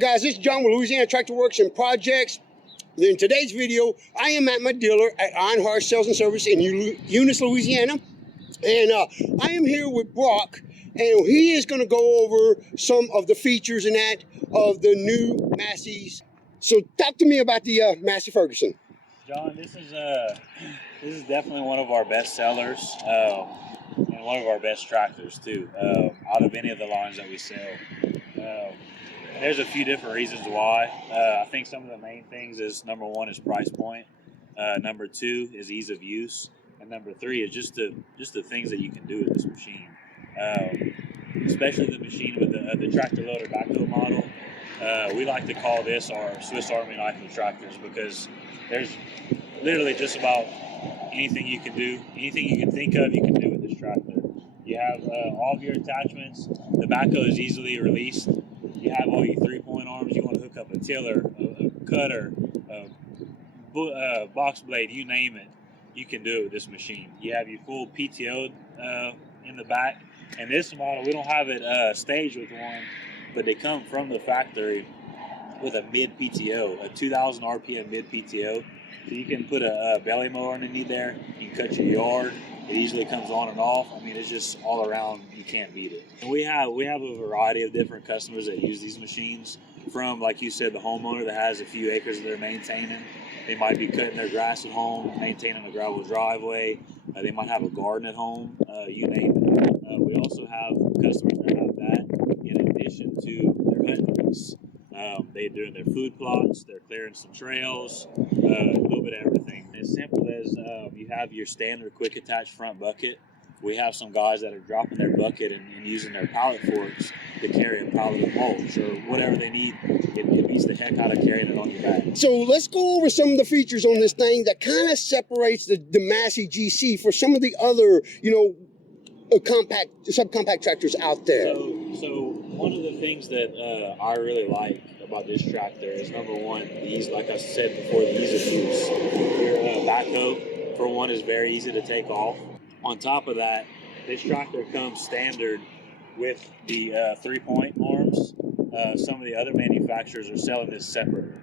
guys, this is John with Louisiana Tractor Works and Projects. In today's video, I am at my dealer at Ironheart Sales and Service in Eunice, Louisiana. And I am here with Broch, and he is going to go over some of the features and that of the new Massey's. So talk to me about the Massey Ferguson. John, this is definitely one of our best sellers and one of our best tractors too, out of any of the lines that we sell. There's a few different reasons why. I think some of the main things is, number one is price point, number two is ease of use, and number three is just the things that you can do with this machine. Especially the machine with the tractor loader backhoe model. We like to call this our Swiss Army knife of tractors, because there's literally just about anything you can do, anything you can think of, you can do with this tractor. You have all of your attachments. The backhoe is easily released. You have all your 3-point arms. You want to hook up a tiller, a cutter, a box blade, you name it, you can do it with this machine. You have your full PTO in the back. And this model, we don't have it staged with one, but they come from the factory with a mid PTO, a 2,000 RPM mid PTO. So you can put a belly mower underneath there. You can cut your yard. It easily comes on and off. I mean, it's just all around. You can't beat it. And we have a variety of different customers that use these machines. From, like you said, the homeowner that has a few acres that they're maintaining. They might be cutting their grass at home, maintaining a gravel driveway. They might have a garden at home. You name it. We also have customers that have that in addition to their huntings. They're doing their food plots, they're clearing some trails, a little bit of everything. As simple as you have your standard quick attach front bucket. We have some guys that are dropping their bucket and using their pallet forks to carry a pallet of mulch or whatever they need. It beats the heck out of carrying it on your back. So let's go over some of the features on this thing that kind of separates the Massey GC for some of the other, subcompact tractors out there. So one of the things that I really like about this tractor is, number one, the ease. Like I said before, the ease of use. Your backhoe, for one, is very easy to take off. On top of that, this tractor comes standard with the 3-point arms. Some of the other manufacturers are selling this separately.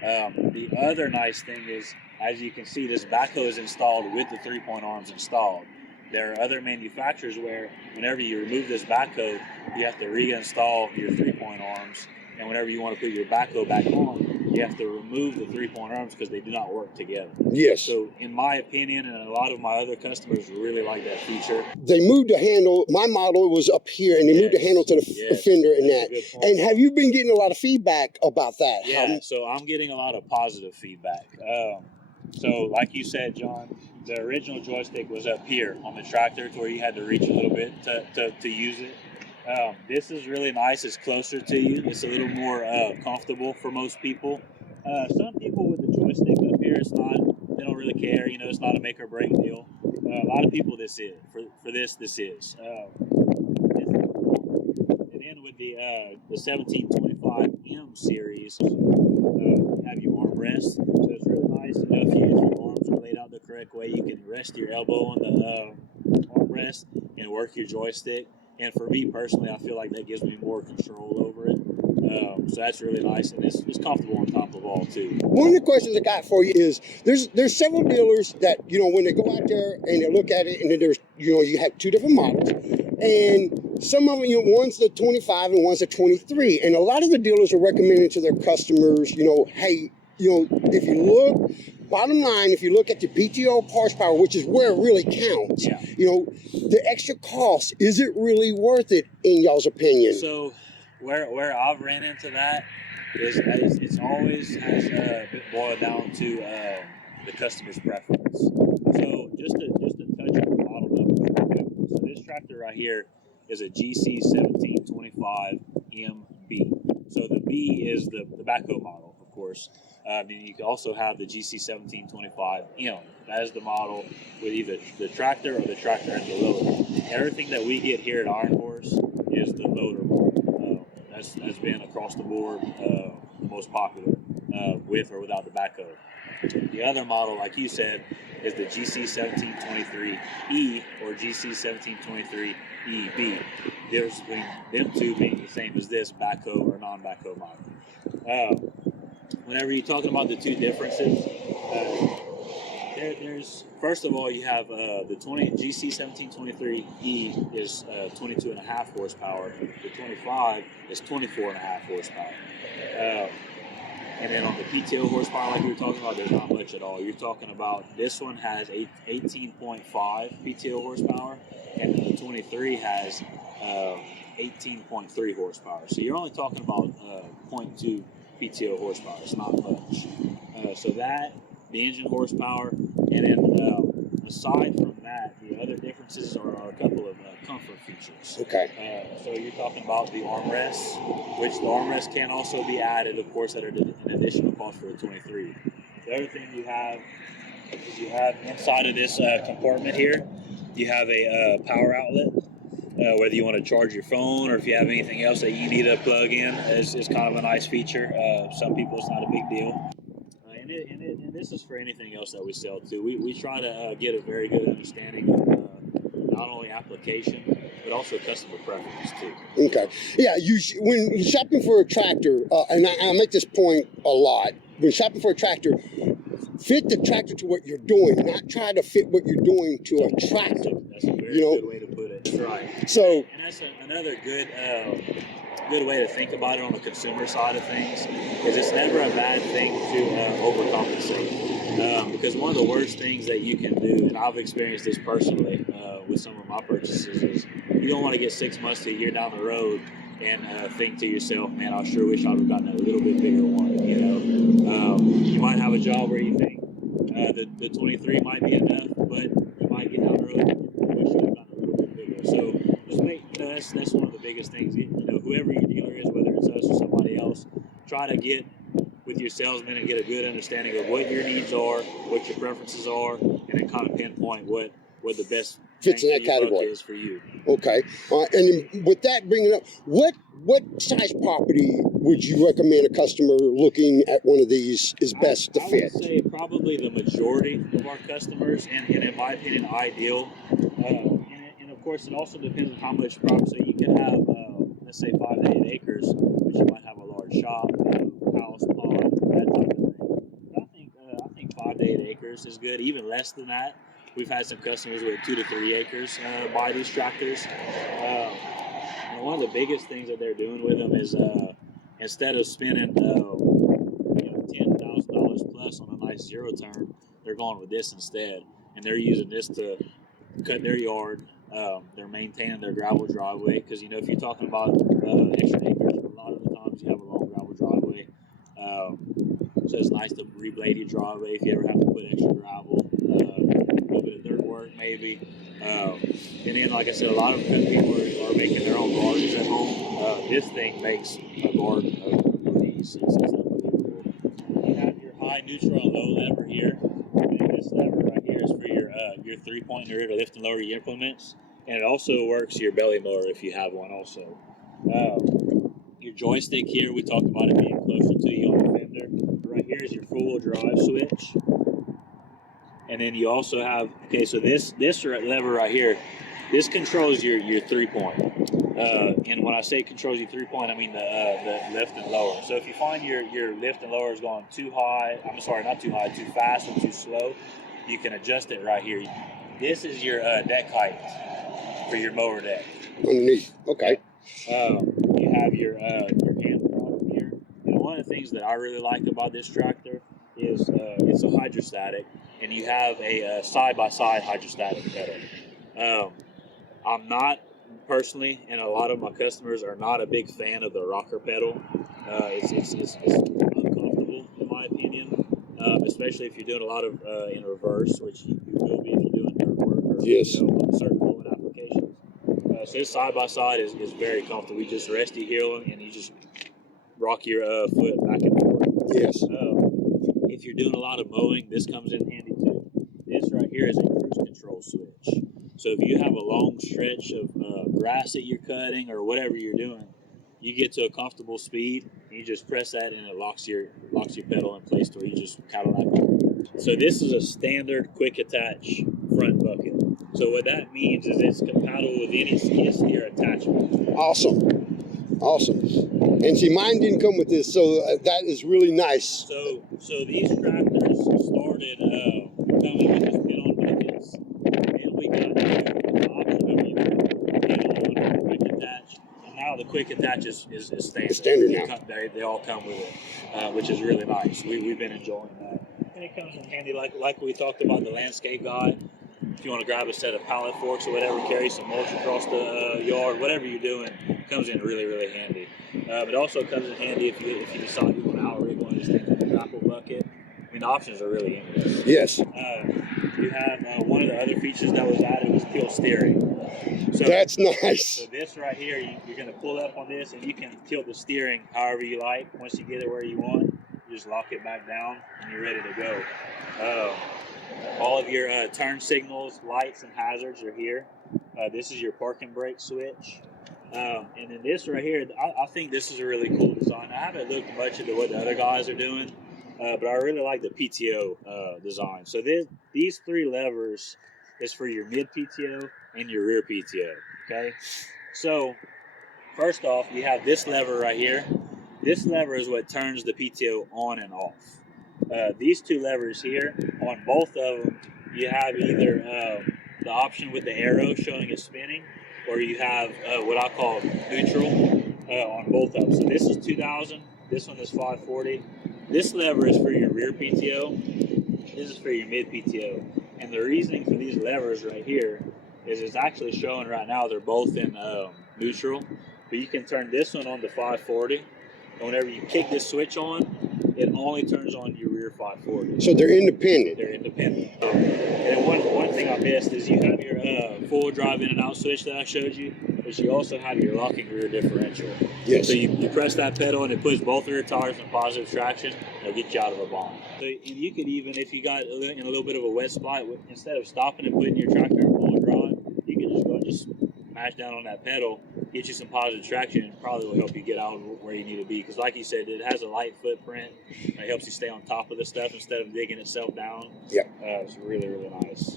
The other nice thing is, as you can see, this backhoe is installed with the 3-point arms installed. There are other manufacturers where whenever you remove this backhoe, you have to reinstall your 3-point arms. And whenever you want to put your backhoe back on, you have to remove the 3-point arms because they do not work together. Yes. So in my opinion, and a lot of my other customers really like that feature. They moved the handle. My model was up here, and they moved the handle to the fender and that. And have you been getting a lot of feedback about that? Yeah, so I'm getting a lot of positive feedback. So like you said, John, the original joystick was up here on the tractor to where you had to reach a little bit to use it. This is really nice. It's closer to you. It's a little more comfortable for most people. Some people with the joystick up here, they don't really care. It's not a make or break deal. A lot of people, this is. For this is. And then with the 1725M series, you have your armrest. So it's really nice. If your arms are laid out the correct way, you can rest your elbow on the armrest and work your joystick. And for me personally, I feel like that gives me more control over it. So that's really nice, and it's comfortable on top of all too. One of the questions I got for you is, there's several dealers that, when they go out there and they look at it, and then there's, you have two different models. And some of them, one's the 25 and one's the 23. And a lot of the dealers are recommending to their customers, hey, if you look, bottom line, if you look at the PTO horsepower, which is where it really counts, the extra cost, is it really worth it in y'all's opinion? So where I've ran into that is it's always has boiled down to the customer's preference. So just to touch on the model numbers. So this tractor right here is a GC 1725MB. So the B is the backhoe model, of course. And you can also have the GC 1725M. That is the model with either the tractor or the tractor and the loader. Everything that we get here at Iron Horse is the loader model. That's been across the board the most popular, with or without the backhoe. The other model, like you said, is the GC 1723E or GC 1723EB. The difference between them two being the same as this backhoe or non-backhoe model. Whenever you're talking about the two differences, there's first of all, you have the GC 1723E is 22.5 horsepower. The 25 is 24.5 horsepower. And then on the PTO horsepower, like we were talking about, there's not much at all. You're talking about this one has 18.5 PTO horsepower, and then the 23 has 18.3 horsepower. So you're only talking about 0.2 PTO horsepower. It's not much. So that, the engine horsepower, and then aside from that, the other differences are a couple of comfort features. Okay. So you're talking about the armrests, which the armrests can also be added, of course, at an additional cost for the 23. The other thing you have is you have inside of this compartment here, you have a power outlet. Whether you want to charge your phone or if you have anything else that you need to plug in, is kind of a nice feature. Some people, it's not a big deal. And this is for anything else that we sell too. We try to get a very good understanding of not only application, but also customer preference too. Okay. Yeah, when you're shopping for a tractor, and I make this point a lot, when shopping for a tractor, fit the tractor to what you're doing, not try to fit what you're doing to a tractor. That's a very good way to put it. That's right. So, and that's another good way to think about it on the consumer side of things, is it's never a bad thing to overcompensate. Because one of the worst things that you can do, and I've experienced this personally with some of my purchases, is you don't want to get 6 months to a year down the road and think to yourself, man, I sure wish I would have gotten a little bit bigger one. You might have a job where you think the 23 might be enough, but you might get down the road and wish you would have gotten a little bit bigger. So just make, that's one of the biggest things. Whoever your dealer is, whether it's us or somebody else, try to get with your salesman and get a good understanding of what your needs are, what your preferences are, and then kind of pinpoint what the best fits in that category is for you. Okay. And with that bringing up, what size property would you recommend a customer looking at one of these is best to fit? I would say probably the majority of our customers, and in my opinion, ideal. And of course, it also depends on how much property. So you can have, let's say, 5 to 8 acres, but you might have a large shop, house, pond, that type of thing. But I think 5 to 8 acres is good. Even less than that. We've had some customers with 2 to 3 acres buy these tractors. And one of the biggest things that they're doing with them is instead of spending $10,000 plus on a nice zero turn, they're going with this instead, and they're using this to cut their yard. They're maintaining their gravel driveway, because if you're talking about extra acres, a lot of the times you have a long gravel driveway. So it's nice to reblade your driveway if you ever have to put extra gravel. Work maybe, and then like I said, a lot of people are making their own gardens at home. This thing makes a garden of breeze. It's unbelievable. You have your high, neutral, and low lever here, and this lever right here is for your 3-point rear to lift and lower your implements, and it also works your belly mower if you have one also. Your joystick here, we talked about it being closer to you on the fender. Right here is your four-wheel drive switch. And then you also have, so this lever right here, this controls your 3-point. And when I say controls your 3-point, I mean the lift and lower. So if you find your lift and lower is going too high, not too high, too fast or too slow, you can adjust it right here. This is your deck height for your mower deck. Underneath, okay. You have your hand throttle here. And one of the things that I really like about this tractor is it's a hydrostatic, and you have a side-by-side hydrostatic pedal. I'm not personally, and a lot of my customers are not a big fan of the rocker pedal. It's uncomfortable in my opinion, especially if you're doing a lot of in reverse, which you will be if you're doing dirt work or certain mowing applications. So this side-by-side is very comfortable. You just rest your heel and you just rock your foot back and forth. Yes. If you're doing a lot of mowing, this comes in handy too. This right here is a cruise control switch. So if you have a long stretch of grass that you're cutting or whatever you're doing, you get to a comfortable speed, and you just press that and it locks your pedal in place to where you just Cadillac. So this is a standard quick attach front bucket. So what that means is it's compatible with any skid steer attachment. Awesome. Awesome. And see, mine didn't come with this, so that is really nice. So these tractors started coming with this pin-on buckets, and we got the option of either pin-on or quick attach. And now the quick attach is standard. It's standard now. They all come with it, which is really nice. We've been enjoying that. And it comes in handy, like we talked about the landscape guide. If you want to grab a set of pallet forks or whatever, carry some mulch across the yard, whatever you're doing, comes in really, really handy. It also comes in handy if you decide you want to outrigg one of these things with a grapple bucket. I mean, the options are really endless. Yes. You have one of the other features that was added was tilt steering. So that's nice. So this right here, you're going to pull up on this, and you can tilt the steering however you like. Once you get it where you want, you just lock it back down, and you're ready to go. All of your turn signals, lights, and hazards are here. This is your park and brake switch. And then this right here, I think this is a really cool design. I haven't looked much into what the other guys are doing, but I really like the PTO design. So these three levers is for your mid PTO and your rear PTO, okay? So first off, you have this lever right here. This lever is what turns the PTO on and off. These two levers here, on both of them, you have either the option with the arrow showing it spinning, or you have what I call neutral on both of them. So this is 2000, this one is 540. This lever is for your rear PTO, this is for your mid PTO. And the reasoning for these levers right here is it's actually showing right now they're both in neutral, but you can turn this one on to 540, and whenever you kick this switch on, it only turns on your rear 540. So they're independent. They're independent. And one thing I missed is you have your full drive in and out switch that I showed you, but you also have your locking rear differential. Yes. So you press that pedal and it puts both of your tires in positive traction. It'll get you out of a bind. So, and you could even, if you got in a little bit of a wet spot, instead of stopping and putting your tractor in full drive, you can just go and just smash down on that pedal, get you some positive traction, and probably will help you get out where you need to be. Because like you said, it has a light footprint. It helps you stay on top of the stuff instead of digging itself down. Yeah. It's really, really nice.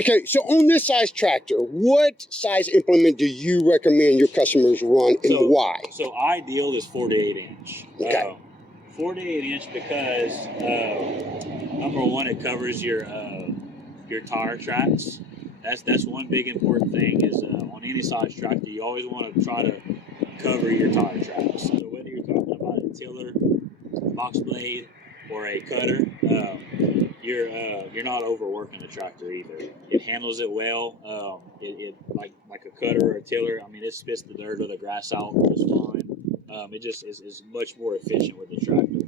Okay, so on this size tractor, what size implement do you recommend your customers run, and why? So ideal is 48 inch. Okay. 48 inch because number one, it covers your tire tracks. That's one big important thing is on any size tractor, you always want to try to cover your tire tracks. So whether you're talking about a tiller, box blade, or a cutter, you're not overworking the tractor either. It handles it well. It like a cutter or a tiller. I mean, it spits the dirt or the grass out just fine. It just is much more efficient with the tractor.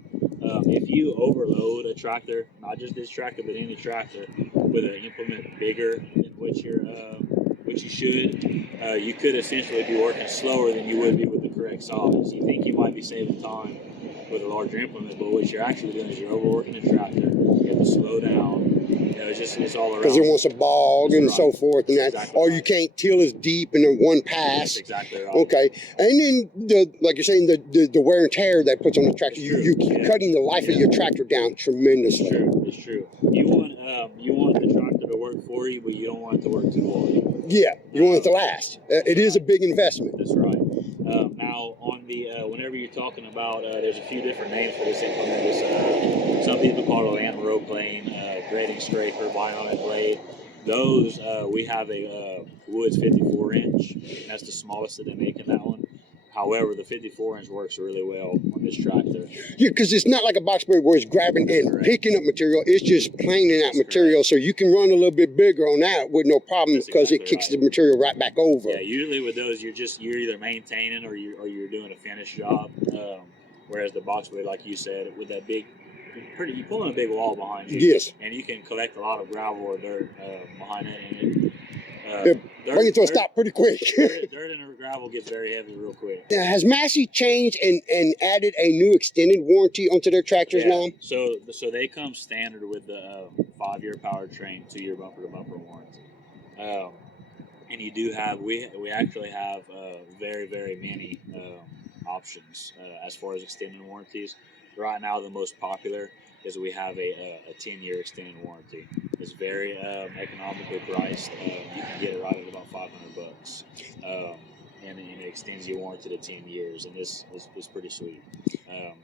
If you overload a tractor, not just this tractor, but any tractor, with an implement bigger than what you should, you could essentially be working slower than you would be with the correct size. You think you might be saving time with a larger implement, but what you're actually doing is you're overworking the tractor. You have to slow down. It's all around. Because it wants to bog and so forth, and that, exactly or right. You can't till as deep in one pass. That's exactly right. Okay, and then like you're saying, the wear and tear that puts on the tractor, you're cutting the life of your tractor down tremendously. It's true. You want the tractor to work for you, but you don't want it to work too long. Yeah, you want it to last. It is a big investment. That's right. Now, on the whenever you're talking about, there's a few different names for this implement. Some people call it a land row plane, grading scraper, bionic blade. Those we have a Woods 54 inch. That's the smallest that they make in that one. However, the 54 inch works really well on this tractor. Yeah, because it's not like a box blade where it's grabbing and picking up material. It's just planing out material, so you can run a little bit bigger on that with no problem because it kicks the material right back over. Yeah, usually with those, you're either maintaining or you're doing a finish job. Whereas the box blade, like you said, with that big, you pull in a big wall behind you. Yes. And you can collect a lot of gravel or dirt behind it. And bring it to a stop pretty quick. dirt and gravel gets very heavy real quick. Now, has Massey changed and added a new extended warranty onto their tractors now? So they come standard with the 5-year powertrain, 2-year bumper-to-bumper warranty. And you do have, we actually have very, very many options as far as extended warranties. Right now, the most popular is we have a 10-year extended warranty. It's very economically priced. You can get it right at about $500. and it extends your warranty to 10 years, and this is pretty sweet.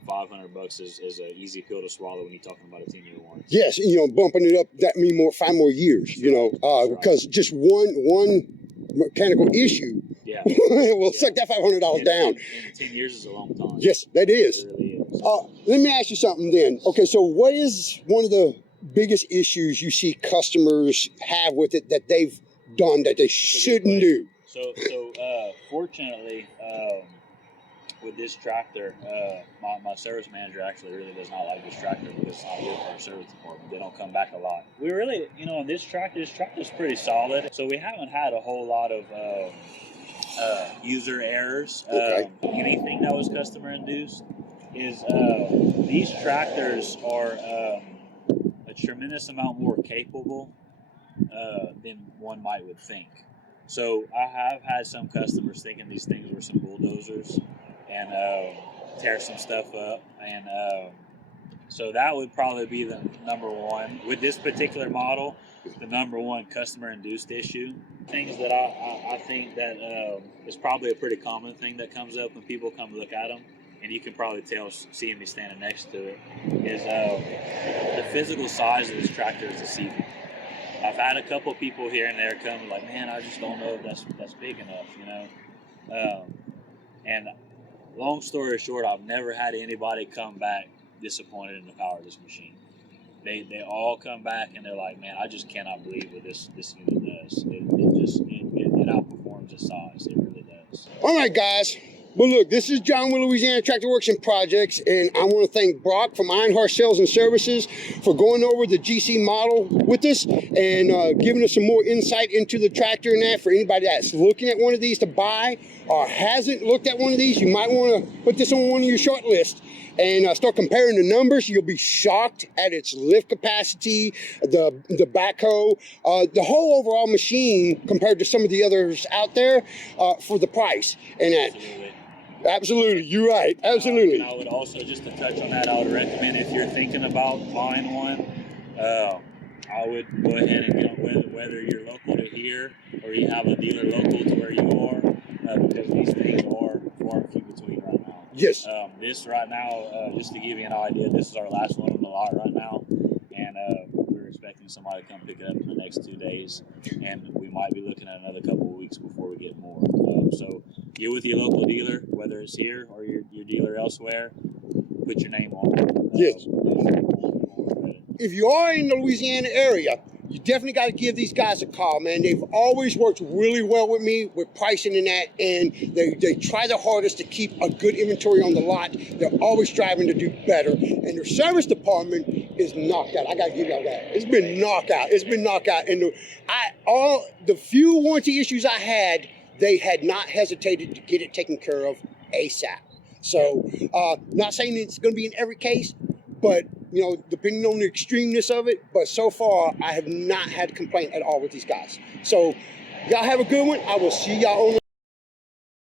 $500 is an easy pill to swallow when you're talking about a 10-year warranty. Yes, bumping it up, that mean 5 more years, because just one mechanical issue will suck that $500 down. And 10 years is a long time. Yes, that is. It really is. Let me ask you something then. Okay, so what is one of the biggest issues you see customers have with it that they've done that they shouldn't do? So fortunately, with this tractor, my service manager actually really does not like this tractor because it's not good for our service department. They don't come back a lot. We really, this tractor's pretty solid. So we haven't had a whole lot of user errors. Okay. Anything that was customer induced is these tractors are a tremendous amount more capable than one would think. So I have had some customers thinking these things were some bulldozers and tear some stuff up, and so that would probably be the number one with this particular model. The number one customer induced issue. Things that I think that is probably a pretty common thing that comes up when people come look at them, and you can probably tell seeing me standing next to it, is the physical size of this tractor is deceiving. I've had a couple people here and there come like, man, I just don't know if that's big enough, and long story short, I've never had anybody come back disappointed in the power of this machine. They all come back and they're like, man, I just cannot believe what this unit does. It outperforms its size. It really does. All right, guys. Well, look, this is John with Louisiana Tractor Works and Projects, and I want to thank Broch from Ironheart Sales and Services for going over the GC model with us and giving us some more insight into the tractor and that. For anybody that's looking at one of these to buy or hasn't looked at one of these, you might want to put this on one of your short lists and start comparing the numbers. You'll be shocked at its lift capacity, the backhoe, the whole overall machine compared to some of the others out there for the price. And that. Absolutely, you're right. Absolutely. And I would also, just to touch on that, I would recommend if you're thinking about buying one, I would go ahead and get whether you're local to here or you have a dealer local to where you are, because these things are far and few between right now. Yes. This right now, just to give you an idea, this is our last one on the lot right now, and we're expecting somebody to come pick it up in the next 2 days, and we might be looking at another couple of weeks before we get more. So get with your local dealer, whether it's here or your dealer elsewhere, put your name on it. Yes. If you are in the Louisiana area, you definitely got to give these guys a call, man. They've always worked really well with me with pricing and that, and they try their hardest to keep a good inventory on the lot. They're always striving to do better, and their service department is knocked out. I got to give y'all that. It's been knockout. It's been knockout. And all the few warranty issues I had, they had not hesitated to get it taken care of ASAP. So, not saying it's going to be in every case, but depending on the extremeness of it. But so far, I have not had a complaint at all with these guys. So, y'all have a good one. I will see y'all on the